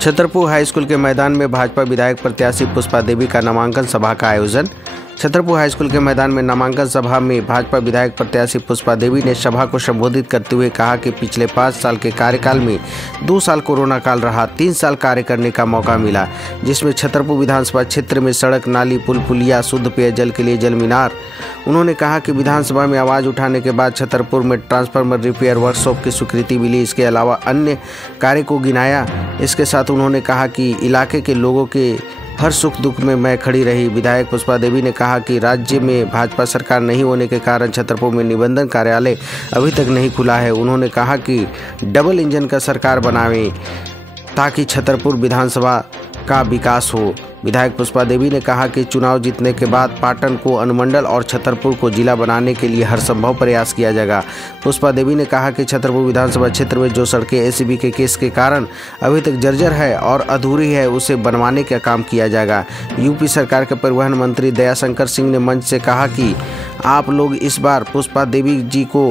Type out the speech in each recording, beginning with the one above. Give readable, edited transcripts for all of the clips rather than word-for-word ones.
Chhatarpur high school के मैदान में भाजपा विधायक प्रत्याशी पुष्पा देवी का नामांकन सभा का आयोजन। छतरपुर हाई स्कूल के मैदान में नामांकन सभा में भाजपा विधायक प्रत्याशी पुष्पा देवी ने सभा को संबोधित करते हुए कहा कि पिछले 5 साल के कार्यकाल में 2 साल कोरोना काल रहा, 3 साल कार्य करने का मौका मिला, जिसमें छतरपुर विधानसभा क्षेत्र में सड़क, नाली, पुल, पुलिया, शुद्ध पेयजल के लिए जल मीनार। उन्होंने कहा कि विधानसभा में आवाज़ उठाने के बाद छतरपुर में ट्रांसफार्मर रिपेयर वर्कशॉप की स्वीकृति मिली। इसके अलावा अन्य कार्य को गिनाया। इसके साथ उन्होंने कहा कि इलाके के लोगों के हर सुख दुख में मैं खड़ी रही। विधायक पुष्पा देवी ने कहा कि राज्य में भाजपा सरकार नहीं होने के कारण छतरपुर में निबंधन कार्यालय अभी तक नहीं खुला है। उन्होंने कहा कि डबल इंजन का सरकार बनावें ताकि छतरपुर विधानसभा का विकास हो। विधायक पुष्पा देवी ने कहा कि चुनाव जीतने के बाद पाटन को अनुमंडल और छतरपुर को जिला बनाने के लिए हर संभव प्रयास किया जाएगा। पुष्पा देवी ने कहा कि छतरपुर विधानसभा क्षेत्र में जो सड़कें एसीबी के केस के कारण अभी तक जर्जर है और अधूरी है, उसे बनवाने का काम किया जाएगा। यूपी सरकार के परिवहन मंत्री दयाशंकर सिंह ने मंच से कहा कि आप लोग इस बार पुष्पा देवी जी को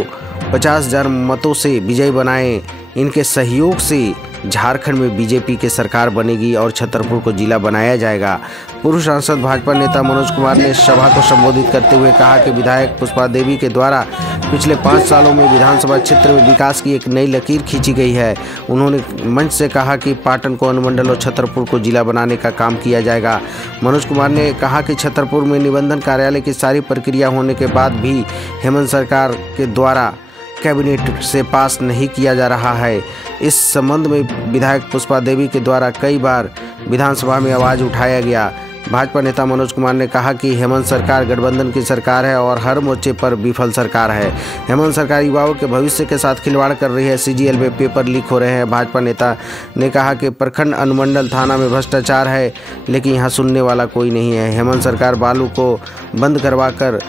50,000 मतों से विजयी बनाएं। इनके सहयोग से झारखंड में बीजेपी की सरकार बनेगी और छतरपुर को जिला बनाया जाएगा। पूर्व सांसद भाजपा नेता मनोज कुमार ने सभा को संबोधित करते हुए कहा कि विधायक पुष्पा देवी के द्वारा पिछले 5 सालों में विधानसभा क्षेत्र में विकास की एक नई लकीर खींची गई है। उन्होंने मंच से कहा कि पाटन को अनुमंडल और छतरपुर को जिला बनाने का काम किया जाएगा। मनोज कुमार ने कहा कि छतरपुर में निबंधन कार्यालय की सारी प्रक्रिया होने के बाद भी हेमंत सरकार के द्वारा कैबिनेट से पास नहीं किया जा रहा है। इस संबंध में विधायक पुष्पा देवी के द्वारा कई बार विधानसभा में आवाज़ उठाया गया। भाजपा नेता मनोज कुमार ने कहा कि हेमंत सरकार गठबंधन की सरकार है और हर मोर्चे पर विफल सरकार है। हेमंत सरकार युवाओं के भविष्य के साथ खिलवाड़ कर रही है। सीजीएल में पेपर लीक हो रहे हैं। भाजपा नेता ने कहा कि प्रखंड अनुमंडल थाना में भ्रष्टाचार है, लेकिन यहाँ सुनने वाला कोई नहीं है। हेमंत सरकार बालू को बंद करवाकर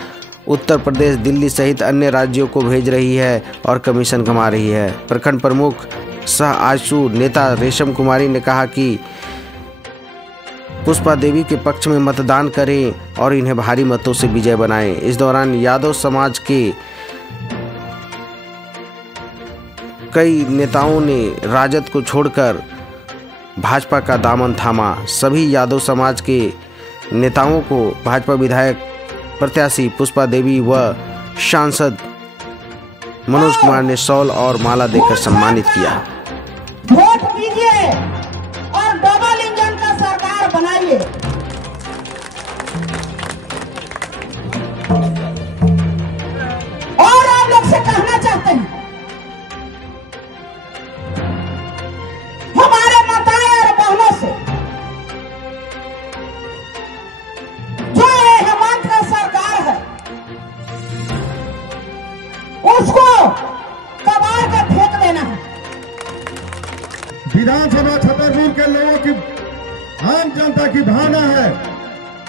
उत्तर प्रदेश, दिल्ली सहित अन्य राज्यों को भेज रही है और कमीशन कमा रही है। प्रखंड प्रमुख सह आजसू नेता रेशम कुमारी ने कहा कि पुष्पा देवी के पक्ष में मतदान करें और इन्हें भारी मतों से विजय बनाएं। इस दौरान यादव समाज के कई नेताओं ने राजद को छोड़कर भाजपा का दामन थामा। सभी यादव समाज के नेताओं को भाजपा विधायक प्रत्याशी पुष्पा देवी व सांसद मनोज कुमार ने शॉल और माला देकर सम्मानित किया। वोट दीजिए और डबल इंजन का सरकार बनाइए। और आप लोग से कहना चाहते हैं, हमारे माताएं और बहनों से, जो हेमंत का सरकार है उसको कबाड़ के फेंक देना है। विधानसभा छतरपुर के लोगों की, आम जनता की भावना है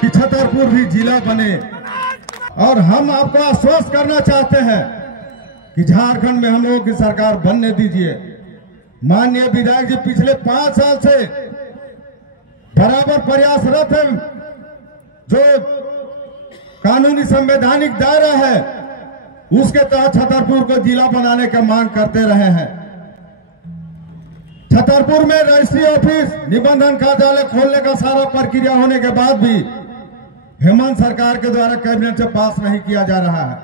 कि छतरपुर भी जिला बने और हम आपको आश्वस्त करना चाहते हैं कि झारखंड में हम लोगों की सरकार बनने दीजिए। माननीय विधायक जी पिछले 5 साल से बराबर प्रयासरत हैं। जो कानूनी संवैधानिक दायरा है उसके तहत छतरपुर को जिला बनाने का मांग करते रहे हैं। छतरपुर में रजिस्ट्री ऑफिस, निबंधन कार्यालय खोलने का सारा प्रक्रिया होने के बाद भी हेमंत सरकार के द्वारा कैबिनेट से पास नहीं किया जा रहा है।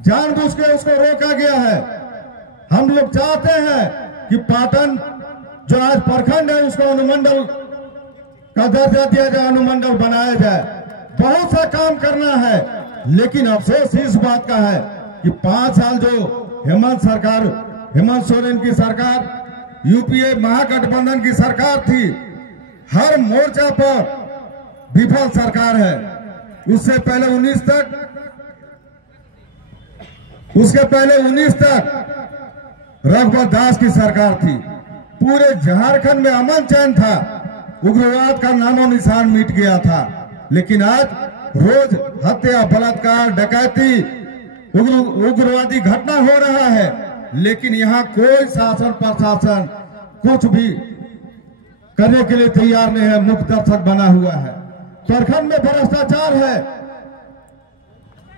जानबूझ के उसको रोका गया है। हम लोग चाहते हैं कि पाटन जो आज प्रखंड है उसको अनुमंडल का दर्जा दिया जाए, अनुमंडल बनाया जाए। बहुत सा काम करना है, लेकिन अफसोस इस बात का है कि 5 साल जो हेमंत सोरेन की सरकार, यूपीए महागठबंधन की सरकार थी, हर मोर्चा पर विफल सरकार है। उससे पहले 19 तक रघुवर दास की सरकार थी। पूरे झारखंड में अमन चैन था, उग्रवाद का नामो निशान मिट गया था। लेकिन आज रोज हत्या, बलात्कार, डकैती, उग्रवादी घटना हो रहा है, लेकिन यहाँ कोई शासन प्रशासन कुछ भी करने के लिए तैयार नहीं है। मुख्य दर्शक बना हुआ है। प्रखंड में भ्रष्टाचार है,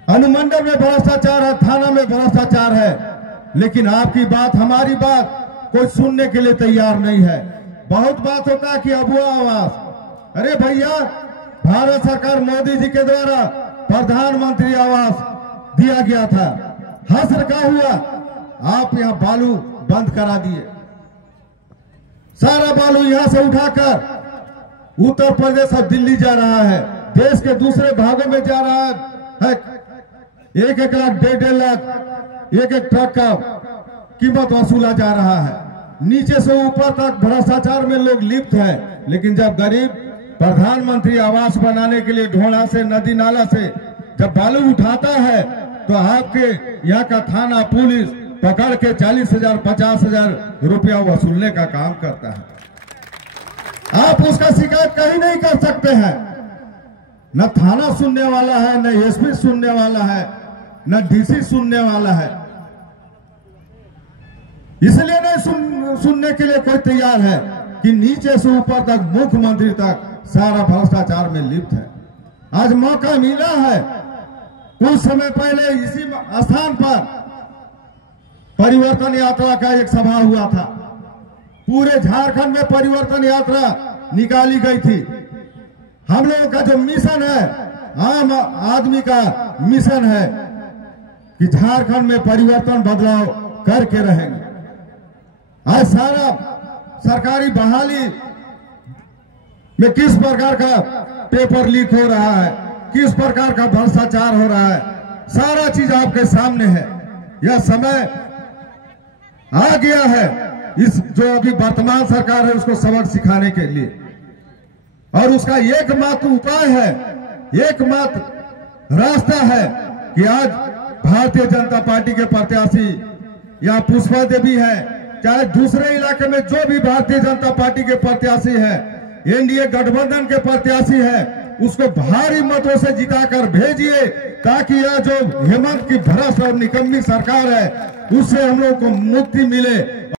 अनुमंडल में भ्रष्टाचार है, थाना में भ्रष्टाचार है, लेकिन आपकी बात, हमारी बात कोई सुनने के लिए तैयार नहीं है। बहुत बात होता है कि अबुआ आवास। अरे भैया, भारत सरकार मोदी जी के द्वारा प्रधानमंत्री आवास दिया गया था। हश्र का हुआ, आप यहाँ बालू बंद करा दिए। सारा बालू यहाँ से उठाकर उत्तर प्रदेश और दिल्ली जा रहा है, देश के दूसरे भागों में जा रहा है। 1-1 लाख 1.5 लाख एक ट्रक का कीमत वसूला जा रहा है। नीचे से ऊपर तक भ्रष्टाचार में लोग लिप्त हैं। लेकिन जब गरीब प्रधानमंत्री आवास बनाने के लिए ढोला से, नदी नाला से जब बालू उठाता है तो आपके यहाँ का थाना पुलिस पकड़ के 40,000 50,000 रुपया वसूलने का काम करता है। आप उसका शिकायत कहीं नहीं कर सकते हैं। न थाना सुनने वाला है, न एसपी सुनने वाला है, न डीसी सुनने वाला है। इसलिए नहीं सुनने के लिए कोई तैयार है कि नीचे से ऊपर तक, मुख्यमंत्री तक सारा भ्रष्टाचार में लिप्त है। आज मौका मिला है। कुछ समय पहले इसी स्थान पर परिवर्तन यात्रा का एक सभा हुआ था। पूरे झारखंड में परिवर्तन यात्रा निकाली गई थी। हम लोगों का जो मिशन है, आम आदमी का मिशन है कि झारखंड में परिवर्तन बदलाव करके रहेंगे। आज सारा सरकारी बहाली में किस प्रकार का पेपर लीक हो रहा है, किस प्रकार का भ्रष्टाचार हो रहा है, सारा चीज आपके सामने है। यह समय आ गया है इस जो अभी वर्तमान सरकार है उसको सबक सिखाने के लिए, और उसका एकमात्र उपाय है, एकमात्र रास्ता है कि आज भारतीय जनता पार्टी के प्रत्याशी या पुष्पा देवी है, चाहे दूसरे इलाके में जो भी भारतीय जनता पार्टी के प्रत्याशी है, एनडीए गठबंधन के प्रत्याशी है, उसको भारी मतों से जिताकर भेजिए, ताकि यह जो हेमंत की भ्रष्ट और निकम्मी सरकार है उससे हम लोग को मुक्ति मिले।